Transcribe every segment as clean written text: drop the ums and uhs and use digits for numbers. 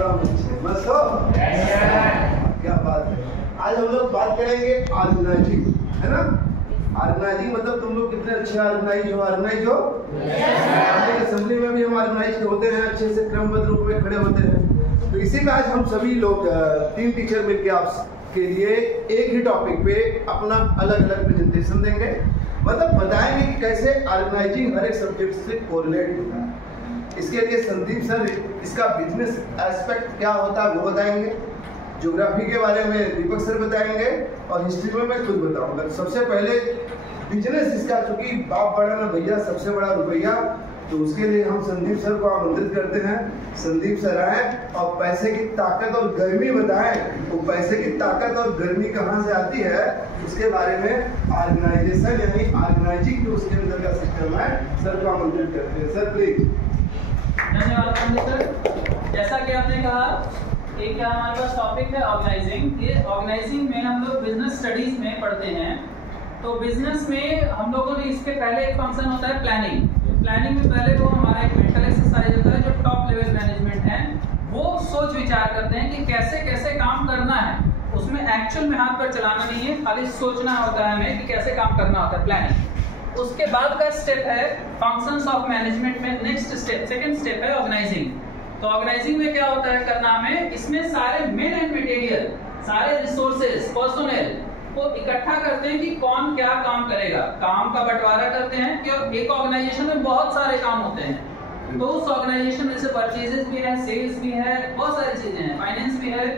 मस्त हो? क्या बात है। आज हम लोग बात करेंगे ऑर्गेनाइजिंग, है ना। ऑर्गेनाइजिंग मतलब तुम लोग कितने अच्छे ऑर्गेनाइज हो। असेंबली में भी हम ऑर्गेनाइज होते हैं, अच्छे से क्रमबद्ध रूप में खड़े होते हैं। तो इसी में आज हम सभी लोग 3 टीचर मिलकर आपके लिए एक ही टॉपिक पे अपना अलग अलग प्रेजेंटेशन देंगे। मतलब बताएंगे कि कैसे ऑर्गेनाइजिंग हर एक सब्जेक्ट से कोरिलेट होता है। इसके लिए संदीप सर इसका बिजनेस एस्पेक्ट क्या होता है वो बताएंगे, ज्योग्राफी के बारे में दीपक सर बताएंगे और हिस्ट्री में मैं खुद बताऊंगा। सबसे पहले बिजनेस इसका, चूंकि बाप बड़ा ना भैया सबसे बड़ा रुपया, तो उसके लिए हम संदीप सर को आमंत्रित करते हैं। संदीप सर आए और पैसे की ताकत और गर्मी बताएं। वो पैसे की ताकत और गर्मी कहाँ से आती है उसके बारे में ऑर्गेनाइजेशन यानी ऑर्गेनाइजिंग जो उसके अंदर का सिस्टम है, सर को आमंत्रित करते हैं। Sir please. धन्यवाद सर। जैसा कि आपने कहा कि क्या हमारे पास टॉपिक है ऑर्गेनाइजिंग। ये ऑर्गेनाइजिंग में हम लोग बिजनेस स्टडीज में पढ़ते हैं। तो बिजनेस में हम लोगों ने इसके पहले एक फंक्शन होता है प्लानिंग। प्लानिंग में पहले वो हमारा एक मेंटल एक्सरसाइज होता है। जो टॉप लेवल मैनेजमेंट है वो सोच विचार करते हैं कि कैसे कैसे काम करना है। उसमें एक्चुअल में हाथ पर चलाना नहीं है, खाली सोचना होता है हमें कि कैसे काम करना होता है, प्लानिंग। उसके बाद का स्टेप है फंक्शंस ऑफ मैनेजमेंट में नेक्स्ट स्टेप, सेकंड स्टेप है ऑर्गेनाइजिंग। तो ऑर्गेनाइजिंग में क्या होता है करना हमें, इसमें सारे मेन एंड मटेरियल, सारे रिसोर्सेज, पर्सोनेल को इकट्ठा करते हैं कि कौन क्या काम करेगा। काम का बंटवारा करते हैं कि एक ऑर्गेनाइजेशन में बहुत सारे काम होते हैं। तो उस ऑर्गेनाइजेशन में से परचेजेस भी है, सेल्स भी है, बहुत सारी चीजें हैं, फाइनेंस भी है।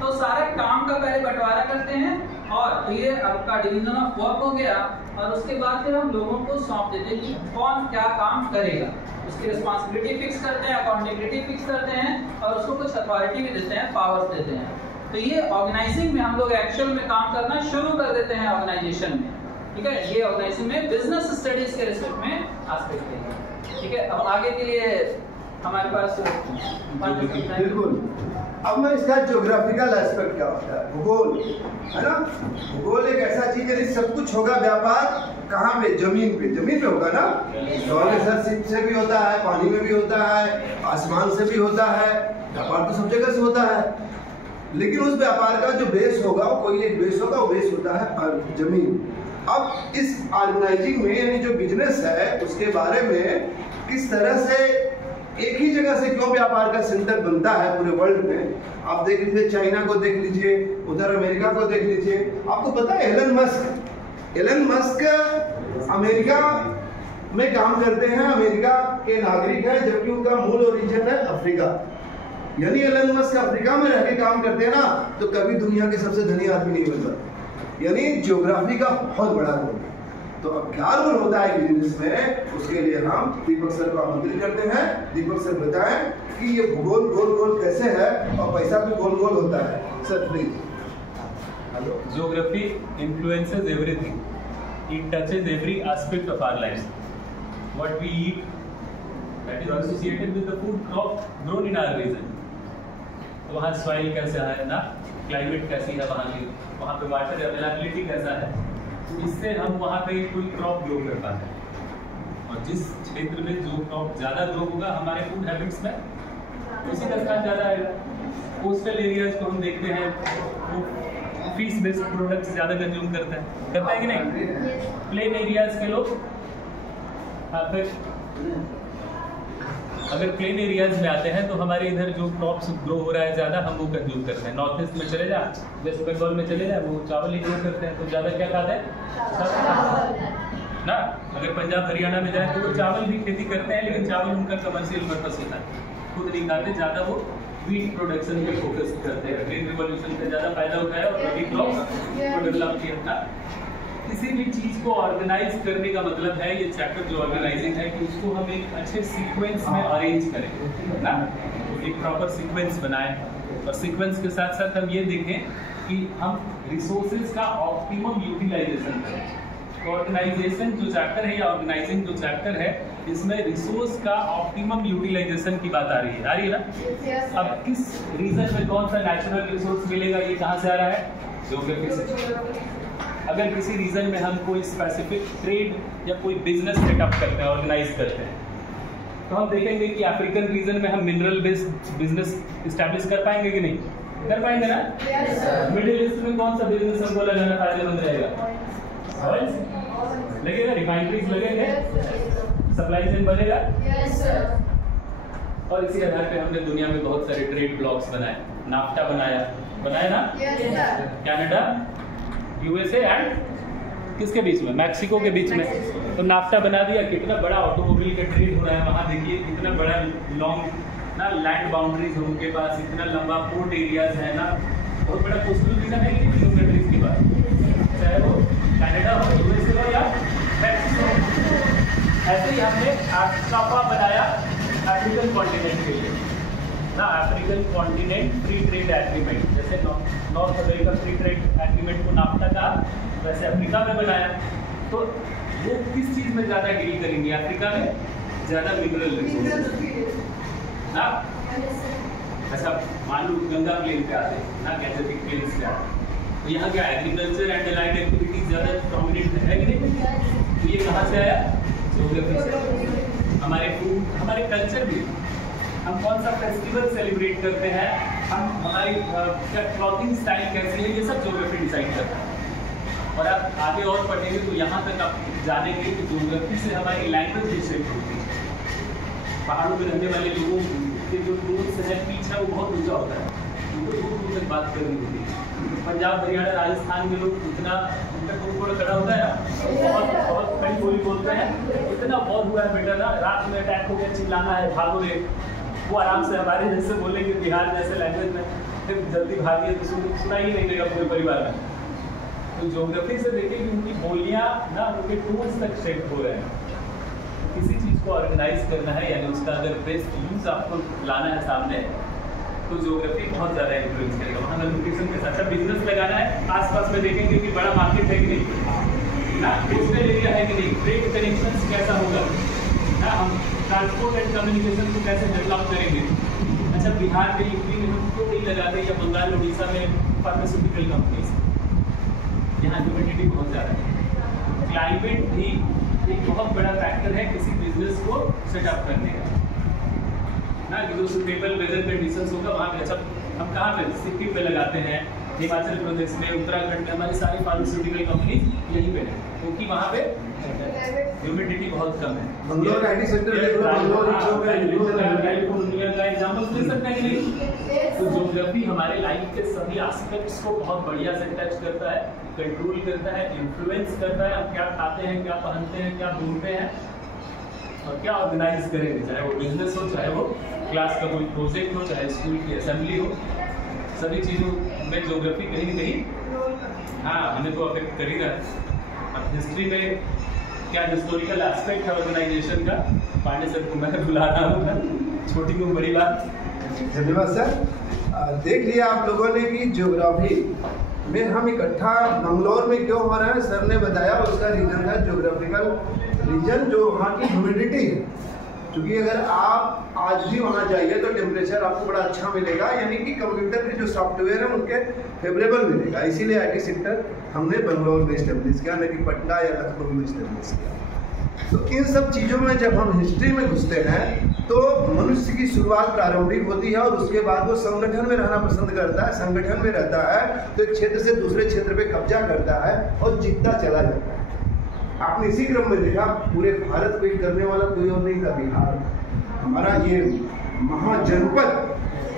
तो सारे काम का पहले बंटवारा करते हैं और तो ये आपका डिवीजन ऑफ वर्क हो गया। और उसके बाद फिर हम लोगों को सौंप देते हैं कि कौन क्या काम करेगा। उसकी रिस्पांसिबिलिटी फिक्स करते हैं, अकाउंटेबिलिटी फिक्स करते हैं और उसको कुछ अथॉरिटी भी देते हैं, पावर्स देते हैं। तो ये ऑर्गेनाइजिंग में हम लोग एक्चुअल में काम करना शुरू कर देते हैं ऑर्गेनाइजेशन में। ठीक है, ये ऑर्गेनाइजिंग में बिजनेस स्टडीज के रिस्पेक्ट में एस्पेक्ट है। ठीक है, अब आगे के लिए हमारे पास बिल्कुल। अब मैं इसका ज्योग्राफिकल एस्पेक्ट क्या होता है, भूगोल, है ना। भूगोल एक ऐसा चीज है, सब कुछ होगा व्यापार कहाँ पे, जमीन पे होगा ना। शिप से भी होता है, पानी में भी होता है, आसमान से भी होता है, व्यापार तो सब जगह से होता है। लेकिन उस व्यापार का जो बेस होगा, कोई एक बेस होगा, वो बेस होता है जमीन। अब इस ऑर्गेनाइजिंग में यानी जो बिजनेस है उसके बारे में किस तरह से एक ही जगह से क्यों व्यापार का सेंटर बनता है पूरे वर्ल्ड में। आप देख लीजिए, चाइना को देख लीजिए, उधर अमेरिका को देख लीजिए। आपको पता है एलन मस्क अमेरिका में काम करते हैं, अमेरिका के नागरिक हैं, जबकि उनका मूल ओरिजिन है अफ्रीका। यानी एलन मस्क अफ्रीका में रह के काम करते हैं ना, तो कभी दुनिया के सबसे धनी आदमी नहीं बनता। यानी ज्योग्राफी का बहुत बड़ा रोल है। तो अब क्या रोल होता है बिजनेस में, उसके लिए हम दीपक सर को आमंत्रित करते हैं। दीपक सर बताएं कि ये भूगोल गोल गोल कैसे है और पैसा भी गोल गोल होता है। Sir please. Hello. Geography influences everything, it touches every aspect of our life. What we eat that is associated with the food crop grown in our region. तो वहाँ सॉइल कैसा है ना, क्लाइमेट कैसी है वहाँ की, वहाँ पे वाटर अवेलेबिलिटी कैसा है, इससे हम वहाँ पे कोई क्रॉप ग्रो कर पाते हैं। और जिस क्षेत्र में जो क्रॉप ज़्यादा ग्रो होगा हमारे फूड हैबिट्स में उसी का स्थान ज़्यादा आएगा। कोस्टल एरियाज को हम देखते हैं वो फिश बेस्ड प्रोडक्ट्स ज़्यादा कंज्यूम करते हैं कि नहीं। प्लेन एरियाज के लोग अगर प्लेन एरियाज में आते हैं तो हमारे इधर जो क्रॉप्स ग्रो हो रहा है ज़्यादा, हम वो कंज्यूम करते हैं। नॉर्थ ईस्ट में चले जा, वेस्ट बंगाल में चले जाए, वो चावल ही ग्रो करते हैं। तो ज़्यादा क्या खाते हैं ना। अगर पंजाब हरियाणा में जाए तो वो चावल भी खेती करते हैं, लेकिन चावल उनका कमर्शियल पर्पस होता है, खुद नहीं खाते। ज़्यादा वो वीट प्रोडक्शन पे फोकस करते हैं। ग्रीन रिवॉल्यूशन पे ज़्यादा फायदा उठाया और रबी क्रॉप्स को डेवलप किया। किसी भी चीज़ को ऑर्गेनाइज करने का मतलब है, ये चैप्टर जो ऑर्गेनाइजिंग है, कि उसको हम एक अच्छे सीक्वेंस में अरेंज करें ना, एक प्रॉपर सीक्वेंस बनाएं। और सीक्वेंस के साथ साथ हम ये देखें कि हम रिसोर्सेज का ऑप्टिमम यूटिलाइजेशन करें। ऑर्गेनाइजेशन जो चैप्टर है या ऑर्गेनाइजिंग जो चैप्टर है, इसमें रिसोर्स का ऑप्टिमम यूटिलाइजेशन की बात आ रही है ना। अब किस रीजन में कौन सा नेचुरल रिसोर्स मिलेगा, ये कहाँ से आ रहा है, ज्योग्राफी से। अगर किसी रीजन में हम कोई स्पेसिफिक ट्रेड या कोई बिजनेस सेटअप करते हैं, ऑर्गेनाइज करते हैं, तो हम देखेंगे कि अफ्रीकन रीजन में हम मिनरल बेस्ड बिजनेस इस्टेब्लिश कर पाएंगे कि नहीं, कर पाएंगे ना? मिडिल ईस्ट में कौन सा बिजनेस हमको लगाना फायदेमंद रहेगा? ऑयल लगेगा, रिफाइनरीज लगेंगे, सप्लाई चेन बनेगा। और इसी आधार पे हमने दुनिया में बहुत सारे ट्रेड ब्लॉक्स बनाए, नाफ्टा बनाया ना? कनाडा, यूएसए एंड किसके बीच में? मैक्सिको के बीच में। तो नाफ्टा बना दिया, कितना बड़ा ऑटोमोबाइल का ट्रेड हो रहा है वहाँ, देखिए कितना बड़ा लॉन्ग ना लैंड बाउंड्रीज है उनके पास, इतना लंबा पोर्ट एरियाज है ना, बहुत बड़ा कोस्टल रीजन है कि नहीं तीनों कंट्रीज के पास, चाहे वो कनाडा हो, यूएसए हो या मैक्सिको। ऐसे ही हमने नाफ्टा बनाया अफ्रीकन कॉन्टिनेंट के लिए ना, African continent free trade agreement, जैसे North America free trade agreement को नाफ्टा का वैसे अफ्रीका में बनाया। तो वो किस चीज़ में ज़्यादा डील करेंगे? अफ्रीका में ज़्यादा मिनरल रिसोर्सेज ना। अच्छा मान लो गंगा प्लेन पे आते हैं ना, गैंजेटिक प्लेन्स पे आते हैं, तो यहाँ क्या एग्रीकल्चर एंड एलाइड एक्टिविटीज ज़्यादा प्रोमिनेंट है कि नहीं? तो ये कहाँ से आया? ज्योग्राफी से। हमारे फूड, हमारे कल्चर भी, हम कौन सा फेस्टिवल सेलिब्रेट करते हैं, हम हमारी क्या क्लॉथिंग स्टाइल कैसी है, ये सब ज्योग्राफी डिसाइड करता है। और आप आगे और पढ़ेंगे तो यहाँ तक आप जानेंगे कि ज्योग्राफी से हमारी लैंग्वेज भी शेप होती है। पहाड़ों में रहने वाले लोगों के जो टोन्स है, पीछा वो बहुत ऊंचा होता है, उनको दूर दूर तक बात करनी होती है। पंजाब, हरियाणा, राजस्थान में लोग इतना उनका टोन थोड़ा खड़ा होता है ना, बहुत कई बोली बोलते हैं, इतना बहुत हुआ है बेटा ना, रात में अटैक हो गया, चिल्लाना है, भागो रे। वो आराम से हमारे जैसे बोलेंगे बिहार जैसे लैंग्वेज में, फिर जल्दी भागिए तो सुना ही नहीं देगा पूरे परिवार में। तो ज्योग्राफी से देखिए कि उनकी बोलियां ना उनके टूल्स तक शेप हो रहे हैं। किसी चीज़ को ऑर्गेनाइज करना है, यानी उसका अगर बेस्ट यूज आपको लाना है सामने, तो ज्योग्राफी बहुत ज़्यादा इन्फ्लुएंस करेगा। वहाँ लोकेशन के साथ बिजनेस लगाना है, आसपास में देखेंगे कि बड़ा मार्केट है कि नहीं ना, कोस्टल एरिया है कि नहीं, ट्रेड कनेक्शन कैसा होगा ना, हम ट्रांसपोर्ट एंड कम्युनिकेशन को कैसे डेवलप करेंगे। अच्छा बिहार में, यूपी में हम क्यों नहीं लगाते, या बंगाल, उड़ीसा में फार्मास्यूटिकल कंपनीज, यहाँ ह्यूमिडिटी बहुत ज़्यादा है। क्लाइमेट भी एक बहुत बड़ा फैक्टर है किसी बिजनेस को सेटअप करने का ना, कि जो सुटेबल वेदर कंडीशंस होगा वहाँ पे। अच्छा हम कहाँ पे? सिक्किम पे लगाते हैं, हिमाचल प्रदेश में, उत्तराखंड में, हमारी सारी फार्मास्यूटिकल कंपनीज यहीं पे है, क्योंकि वहाँ पे ह्यूमिडिटी बहुत कम है। बंगलोर आईटी सेक्टर देख लो, कैलिफोर्निया का एग्जांपल दे सकते हैं कि नहीं? तो ज्योग्राफी हमारे लाइफ के सभी एस्पेक्ट्स को बहुत बढ़िया से टच करता है, कंट्रोल करता है, इन्फ्लुएंस करता है। हम क्या खाते हैं, क्या पहनते हैं, क्या बोलते हैं और क्या ऑर्गेनाइज करेंगे, चाहे वो बिजनेस हो, चाहे वो क्लास का कोई प्रोजेक्ट हो, चाहे स्कूल की असेंबली हो, सभी चीज़ों में ज्योग्राफी कहीं ना कहीं हाँ हमें तो अफेक्ट कर ही रहा है। अब हिस्ट्री में क्या हिस्टोरिकल एस्पेक्ट है ऑर्गेनाइजेशन का, पांडे सर को मैं बुला रहा हूँ, छोटी को बड़ी बात। धन्यवाद सर। देख लिया आप लोगों ने कि ज्योग्राफी में हम इकट्ठा मंगलौर में क्यों हो रहे हैं, सर ने बताया उसका रीजन है ज्योग्राफिकल रीजन, जो वहाँ की ह्यूमिडिटी है। क्योंकि अगर आप आज भी वहाँ जाइए तो टेम्परेचर आपको बड़ा अच्छा मिलेगा, यानी कि कंप्यूटर के जो सॉफ्टवेयर है उनके फेवरेबल मिलेगा। इसीलिए आईटी सेक्टर हमने बंगलौर में इस्टेब्लिश किया, न कि पटना या लखनऊ में इस्टेब्लिश किया। तो इन सब चीज़ों में जब हम हिस्ट्री में घुसते हैं तो मनुष्य की शुरुआत प्रारंभिक होती है और उसके बाद वो संगठन में रहना पसंद करता है। संगठन में रहता है तो एक क्षेत्र से दूसरे क्षेत्र पे कब्जा करता है और जीतता चला जाता है। आपने इसी क्रम में देखा पूरे भारत को एक करने वाला कोई और नहीं था, बिहार। हमारा ये महाजनपद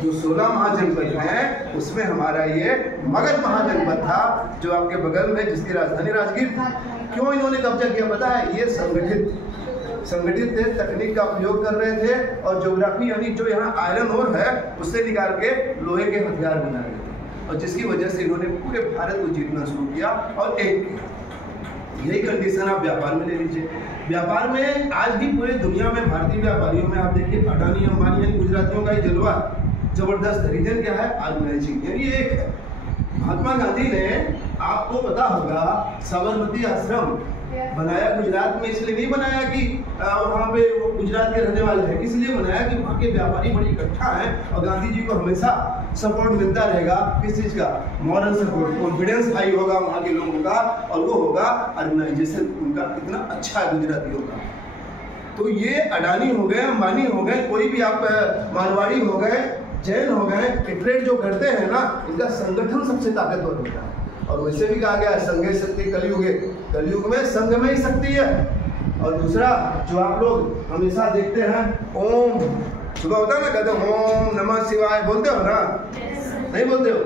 जो 16 महाजनपद हैं उसमें हमारा ये मगध महाजनपद था, जो आपके बगल में, जिसकी राजधानी राजगीर थी। क्यों इन्होंने कब्जा किया पता है? ये संगठित थे, तकनीक का उपयोग कर रहे थे और ज्योग्राफी यानी जो यहाँ आयरन ओर है उससे निकाल के लोहे के हथियार बना रहे थे, और जिसकी वजह से इन्होंने पूरे भारत को जीतना शुरू किया और एक किया। यही कंडीशन आप व्यापार में ले लीजिए। व्यापार में आज भी पूरे दुनिया में भारतीय व्यापारियों में आप देखिए, अडानी अंबानी यानी गुजरातियों का ही जलवा जबरदस्त। रीजन क्या है? ऑर्गेनाइजिंग, यानी एक है। महात्मा गांधी ने, आपको पता होगा, साबरमती आश्रम बनाया गुजरात में। इसलिए नहीं बनाया कि वहाँ पे वो गुजरात के रहने वाले हैं, इसलिए बनाया कि वहाँ के व्यापारी बड़ी इकट्ठा हैं और गांधी जी को हमेशा सपोर्ट मिलता रहेगा। किस चीज़ का? मॉरल सपोर्ट, कॉन्फिडेंस हाई होगा वहाँ के लोगों का, और वो होगा ऑर्गेनाइजेशन उनका कितना अच्छा है गुजरातियों का। तो ये अडानी हो गए, अंबानी हो गए, कोई भी आप मारवाड़ी हो गए, जैन हो गए, ट्रेड जो करते हैं ना, इनका संगठन सबसे ताकतवर होता है। और वैसे भी कहा गया है संघे शक्ति कलयुगे, कलयुग में संघ में ही शक्ति है। और दूसरा जो आप लोग हमेशा देखते हैं, ओम सुबह होता है ना, कहते हो ओम नमः शिवाय, बोलते हो ना? नहीं बोलते हो?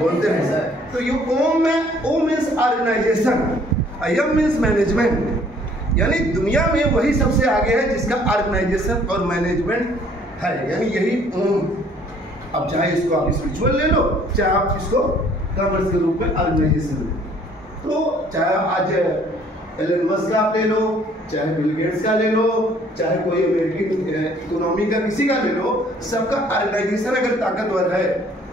बोलते हैं। तो ये ओम में, ओम मीन्स ऑर्गेनाइजेशन, अयम मीन्स मैनेजमेंट, यानी दुनिया में वही सबसे आगे है जिसका ऑर्गेनाइजेशन और मैनेजमेंट है, यानी यही ओम। अब चाहे इसको आप स्पिरिचुअल ले लो, चाहे आप इसको कॉमर्स के रूप में ऑर्गेनाइजेशन ले लो। तो चाहे आज एलन मस्क का आप ले लो, चाहे बिल गेट्स का ले लो, चाहे कोई अमेरिकन इकोनॉमी का किसी का ले लो, सबका ऑर्गेनाइजेशन अगर ताकतवर है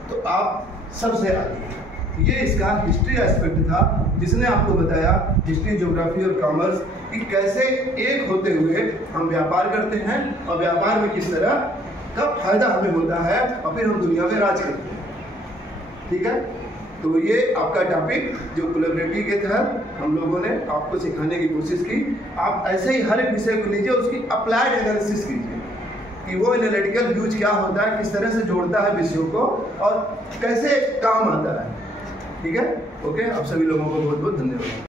तो आप सबसे आगे। ये इसका हिस्ट्री एस्पेक्ट था जिसने आपको बताया हिस्ट्री, ज्योग्राफी और कॉमर्स कि कैसे एक होते हुए हम व्यापार करते हैं और व्यापार में किस तरह का फायदा हमें होता है और फिर हम दुनिया में राज करते हैं। ठीक है, तो ये आपका टॉपिक जो कोलैबोरेटिव के तहत हम लोगों ने आपको सिखाने की कोशिश की। आप ऐसे ही हर एक विषय को लीजिए, उसकी अप्लाइड एनालिसिस कीजिए कि वो एनालिटिकल व्यूज क्या होता है, किस तरह से जोड़ता है विषयों को और कैसे काम आता है। ठीक है, ओके, आप सभी लोगों को बहुत बहुत धन्यवाद।